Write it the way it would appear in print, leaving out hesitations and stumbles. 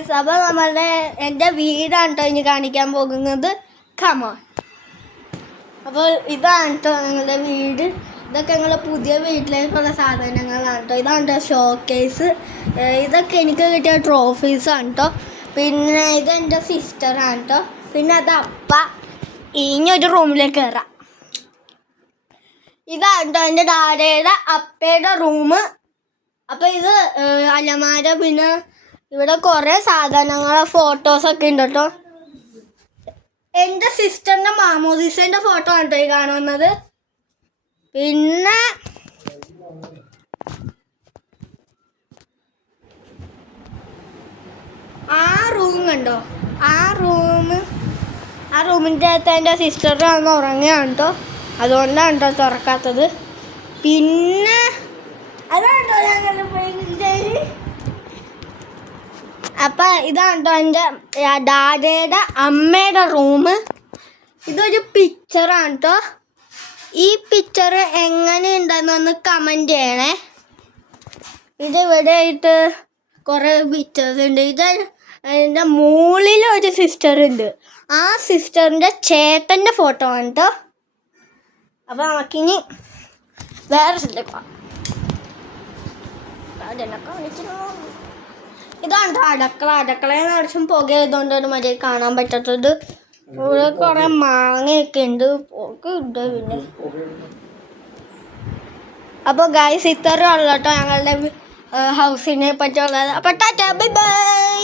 Guys, അപ്പോൾ എൻ്റെ വീടാണ് കേട്ടോ ഇനി കാണിക്കാൻ പോകുന്നത്. കമോൺ. അപ്പോൾ ഇതാണ് കേട്ടോ ഞങ്ങളുടെ വീട്. ഇതൊക്കെ ഞങ്ങളുടെ പുതിയ വീട്ടിലേക്കുള്ള സാധനങ്ങളാണ് കേട്ടോ. ഇതാണ് കേട്ടോ ഷോക്കേസ്. ഇതൊക്കെ എനിക്ക് കിട്ടിയ ട്രോഫീസാണ് കേട്ടോ. പിന്നെ ഇതെൻ്റെ സിസ്റ്ററാണ് കേട്ടോ. പിന്നെ അത് അപ്പ. ഇനി ഒരു റൂമിലേക്ക് കയറാം. ഇതാണ് കേട്ടോ എൻ്റെ ഡാഡയുടെ അപ്പയുടെ റൂം. അപ്പോൾ ഇത് അലമാര. പിന്നെ ഇവിടെ കുറേ സാധനങ്ങൾ ഫോട്ടോസൊക്കെ ഉണ്ട് കേട്ടോ. എൻ്റെ സിസ്റ്ററിൻ്റെ മാമോദിസേൻ്റെ ഫോട്ടോ ആണ് കേട്ടോ ഈ കാണുന്നത്. പിന്നെ ആ റൂം കണ്ടോ, ആ റൂമിൻ്റെ അകത്ത് എൻ്റെ സിസ്റ്ററാണ് ഉറങ്ങുകയാണ് കേട്ടോ. അതുകൊണ്ടാണ് കേട്ടോ തുറക്കാത്തത്. പിന്നെ അതാണ് കേട്ടോ ഞങ്ങളുടെ അപ്പം ഇതാണ് കേട്ടോ എൻ്റെ ഡാഡയുടെ അമ്മയുടെ റൂം. ഇതൊരു പിക്ചറാണ് കേട്ടോ. ഈ പിക്ചർ എങ്ങനെയുണ്ടെന്നൊന്ന് കമൻറ്റ് ചെയ്യണേ. ഇതിവിടെ ആയിട്ട് കുറേ പിക്ചേഴ്സ് ഉണ്ട്. ഇത് എൻ്റെ മുകളിലൊരു സിസ്റ്റർ ഉണ്ട്. ആ സിസ്റ്ററിൻ്റെ ചേട്ടൻ്റെ ഫോട്ടോ ആണ് കേട്ടോ. അപ്പോൾ നമുക്കിനി വേറെ സ്ഥലത്തേക്ക് പോകാം. ഇതാണ് അടുക്കള. അടുക്കളയിൽ നിറച്ചും പുകയായതുകൊണ്ട് ഒരു മതി കാണാൻ പറ്റാത്തത്. ഇവിടെ കുറേ മാങ്ങയൊക്കെ ഉണ്ട്, പുക ഉണ്ട്. പിന്നെ അപ്പോൾ ഗൈസ്, ഇത്രയേ ഉള്ളൂ കേട്ടോ ഞങ്ങളുടെ ഹൗസിനെ പറ്റിയുള്ളത്. അപ്പോൾ ടാറ്റാ, ബൈ ബൈ.